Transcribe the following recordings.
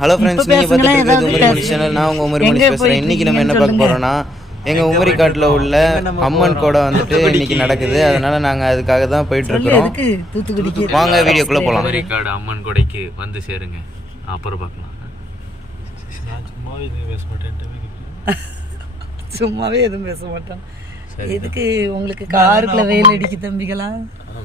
Hello friends, நீங்கள் பார்த்துட்டு இருக்கிறது உமரி மணி சேனல். நான் உங்கள் உமரி மணி பேசுகிறேன். இன்றைக்கி நம்ம என்ன பார்க்க போகிறோன்னா, எங்கள் உமரி காட்டில் உள்ள அம்மன் கூட வந்துட்டு இன்றைக்கி நடக்குது. அதனால் நாங்கள் அதுக்காக தான் போயிட்டுருக்குறோம். வாங்க வீடியோக்குள்ளே போகலாம். உமரி காடு அம்மன் கொடைக்கு வந்து சேருங்க, அப்புறம் பார்க்கலாம். சும்மாவே எதுவும் பேச மாட்டேன். எதுக்கு உங்களுக்கு காருக்குள்ள வெயில் அடிக்கு தம்பிகளா?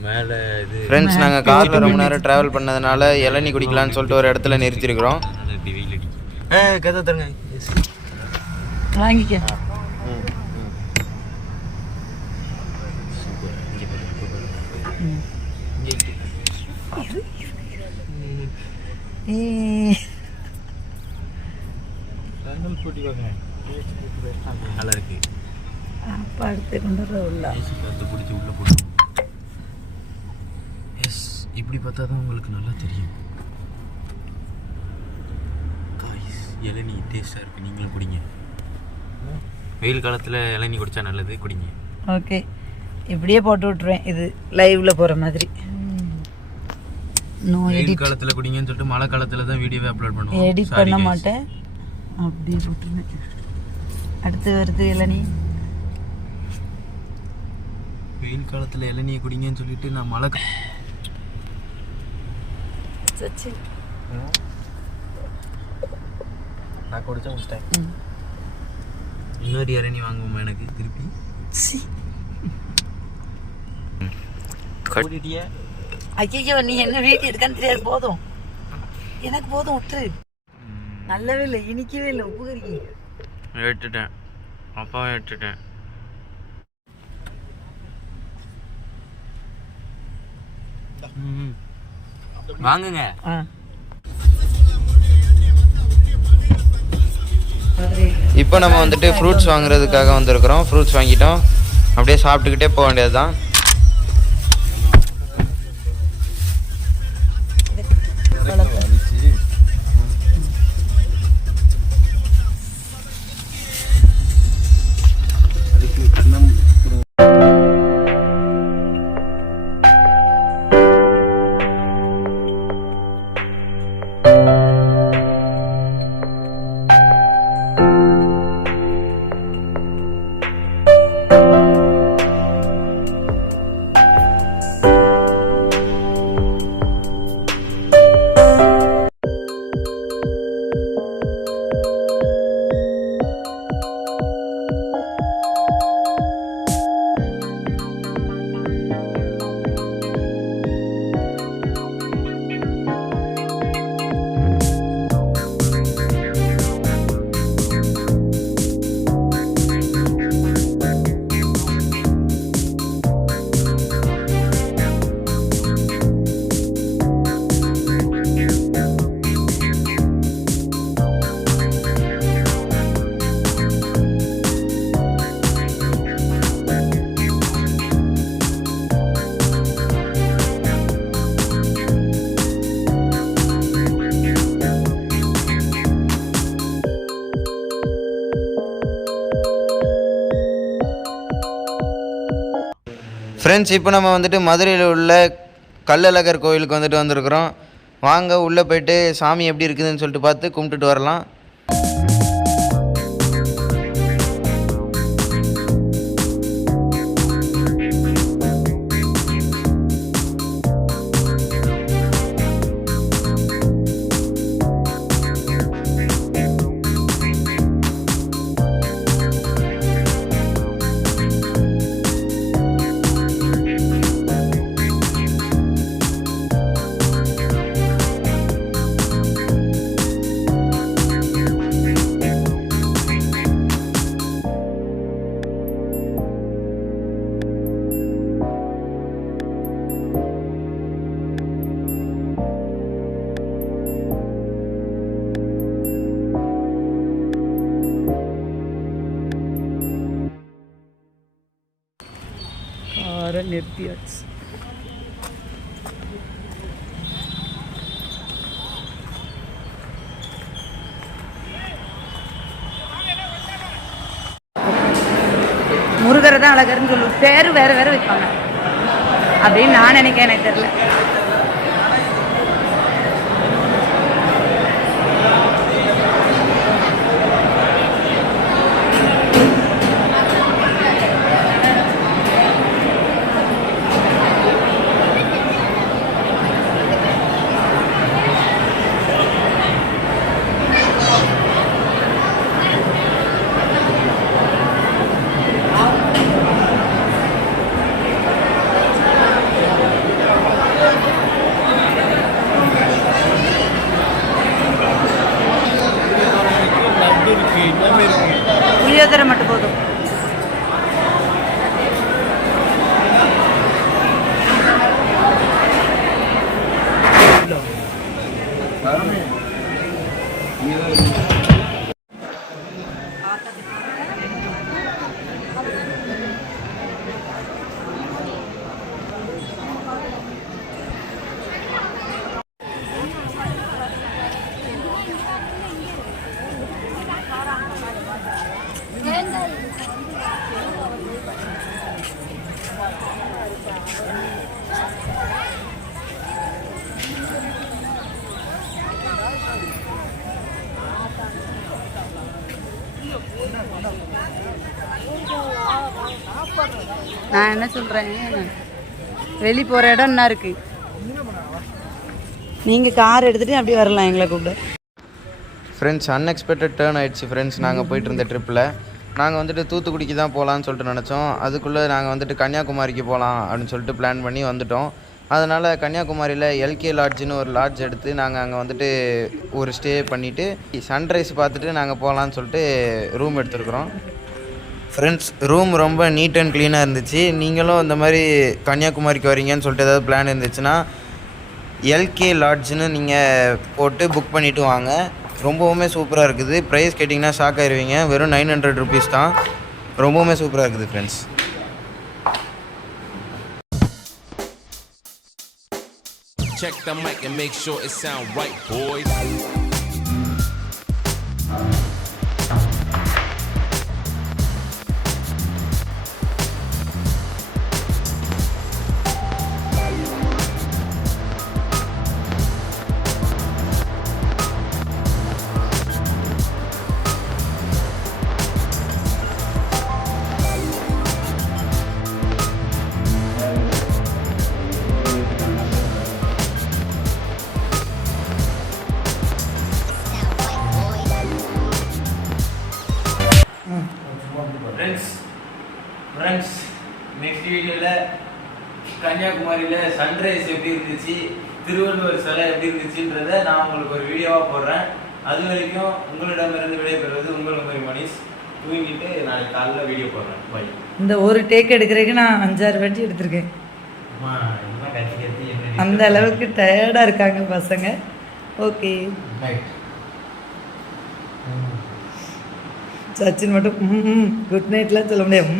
மேலே இது ஃப்ரெண்ட்ஸ், நாங்கள் காரில் ரொம்ப நேரம் ட்ராவல் பண்ணதுனால இளநீ குடிக்கலான்னு சொல்லிட்டு ஒரு இடத்துல நிறுத்திருக்கிறோம். வெயில் அடிக்கும். கதை தருங்க, வாங்கிக்க. நல்லா இருக்கு. அப்பா அடுத்து கொண்டு வர உள்ள பிடிச்சி உள்ள போட்டு. எஸ், இப்படி பார்த்தா தான் உங்களுக்கு நல்லா தெரியும். இளநீ டேஸ்டாக இருக்குது, நீங்களும் குடிங்க. வெயில் காலத்தில் இளநீ குடித்தா நல்லது, குடிங்க. ஓகே, இப்படியே போட்டு விட்ருவேன். இது லைவ்ல போகிற மாதிரி. நோ வெயில் எடிட். காலத்தில் குடிங்கன்னு சொல்லிட்டு மழை காலத்தில் தான் வீடியோவே அப்லோட் பண்ணுவோம். எடிட் பண்ண மாட்டேன், அப்படியே போட்டுருவேன். அடுத்து வருது இளநீ. வெயில் காலத்தில் இளநியை குடிங்கன்னு சொல்லிட்டு நான் மழை சச்சி நான் குடிச்சா முடிச்சிட்டேன். இன்னொரு இளநீ வாங்குவோமா எனக்கு திருப்பி? ஐயோ, நீ என்ன வீட்டு எடுக்கான்னு தெரியாது. போதும், எனக்கு போதும், விட்டுரு. நல்லவே இல்லை, இனிக்கவே இல்லை, உப்பு கறிக்கு எடுத்துட்டேன், அப்பாவை எடுத்துட்டேன். வாங்குங்க. இப்போ நம்ம வந்துட்டு ஃப்ரூட்ஸ் வாங்குறதுக்காக வந்திருக்கிறோம். ஃப்ரூட்ஸ் வாங்கிட்டோம், அப்படியே சாப்பிட்டுக்கிட்டே போக வேண்டியது தான். ஃப்ரெண்ட்ஸ், இப்போ நம்ம வந்துட்டு மதுரையில் உள்ள கள்ளழகர் கோயிலுக்கு வந்துட்டு வந்திருக்கிறோம். வாங்க உள்ளே போய்ட்டு சாமி எப்படி இருக்குதுன்னு சொல்லிட்டு பார்த்து கும்பிட்டுட்டு வரலாம். நிறுத்தியாச்சு. முருகரை தான் அழகர்னு சொல்லுவோம். பேரு வேற வேற வைப்பாங்க அப்படின்னு நான் நினைக்கிறேன், எனக்கு தெரியல. நான் என்ன சொல்கிறேன், வெளியே போகிற இடம் என்ன இருக்குது, நீங்கள் கார் எடுத்துகிட்டு அப்படியே வரலாம் எங்களை கூப்பிட. ஃப்ரெண்ட்ஸ் அன்எக்ஸ்பெக்டட் டேர்ன் ஆகிடுச்சு ஃப்ரெண்ட்ஸ். நாங்கள் போயிட்டு இருந்த ட்ரிப்பில் நாங்கள் வந்துட்டு தூத்துக்குடிக்கு தான் போகலான்னு சொல்லிட்டு நினச்சோம். அதுக்குள்ளே நாங்கள் வந்துட்டு கன்னியாகுமரிக்கு போகலாம் அப்படின்னு சொல்லிட்டு பிளான் பண்ணி வந்துட்டோம். அதனால் கன்னியாகுமரியில் எல்கே லாட்ஜுன்னு ஒரு லாட்ஜ் எடுத்து நாங்கள் அங்கே வந்துட்டு ஒரு ஸ்டே பண்ணிவிட்டு சன்ரைஸ் பார்த்துட்டு நாங்கள் போகலான்னு சொல்லிட்டு ரூம் எடுத்துருக்குறோம். ஃப்ரெண்ட்ஸ் ரூம் ரொம்ப நீட் அண்ட் க்ளீனாக இருந்துச்சு. நீங்களும் இந்த மாதிரி கன்னியாகுமரிக்கு வரீங்கன்னு சொல்லிட்டு ஏதாவது பிளான் இருந்துச்சுன்னா எல்கே லாட்ஜுன்னு நீங்கள் போட்டு புக் பண்ணிவிட்டு வாங்க. ரொம்பவுமே சூப்பராக இருக்குது. ப்ரைஸ் கேட்டிங்கன்னா ஷாக் ஆயிடுவீங்க. வெறும் 900 ருபீஸ் தான். ரொம்பவுமே சூப்பராக இருக்குது friends. Check the mic and make sure it sound right, boys. Friends next வீடியோவில் கன்னியாகுமரியில் சன்ரைஸ் எப்படி இருந்துச்சு, திருவள்ளுவர் சிலை எப்படி இருந்துச்சுன்றதை நான் உங்களுக்கு ஒரு வீடியோவாக போடுறேன். அது வரைக்கும் உங்களிடமிருந்து விடைபெறுவது உங்கள் உமரி மணிஷ். தூங்கிட்டு நாளைக்கு காலையில் வீடியோ போடுறேன். பை. இந்த ஒரு டேக் எடுக்கிறதுக்கு நான் 5-6 வாட்டி எடுத்திருக்கேன். அந்த அளவுக்கு டயர்டாக இருக்காங்க பசங்க. ஓகே சச்சின் மட்டும் குட் நைட்லாம் சொல்ல முடியாது.